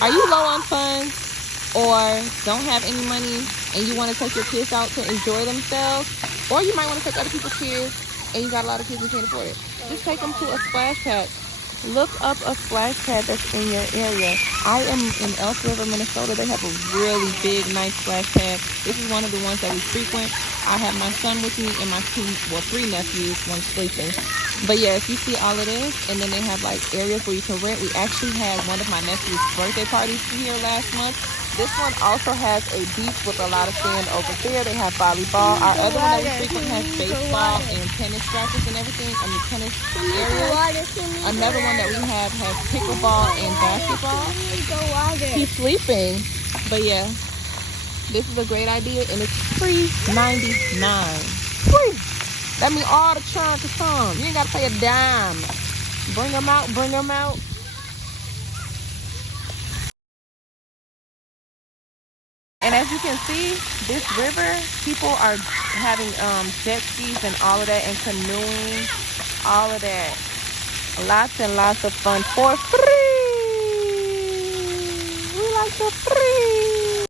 Are you low on funds or don't have any money and you want to take your kids out to enjoy themselves? Or you might want to take other people's kids and you got a lot of kids and can't afford it. Just take them to a splash pad. Look up a splash pad that's in your area. I am in Elk River, Minnesota. They have a really big, nice splash pad. This is one of the ones that we frequent. I have my son with me and my three nephews, one sleeping. But yeah, if you see all of this, and then they have like areas where you can rent. We actually had one of my nephew's birthday parties here last month. This one also has a beach with a lot of sand over there. They have volleyball. Our other one that we frequent has baseball and tennis practice and everything. I mean, tennis areas. Another one that we have has pickleball and basketball. He's sleeping. But yeah, this is a great idea, and it's free $99. Free. That means all the churn to come. You ain't got to pay a dime. Bring them out. Bring them out. And as you can see, this river, people are having jet skis and all of that, and canoeing, all of that. Lots and lots of fun for free. We like the free.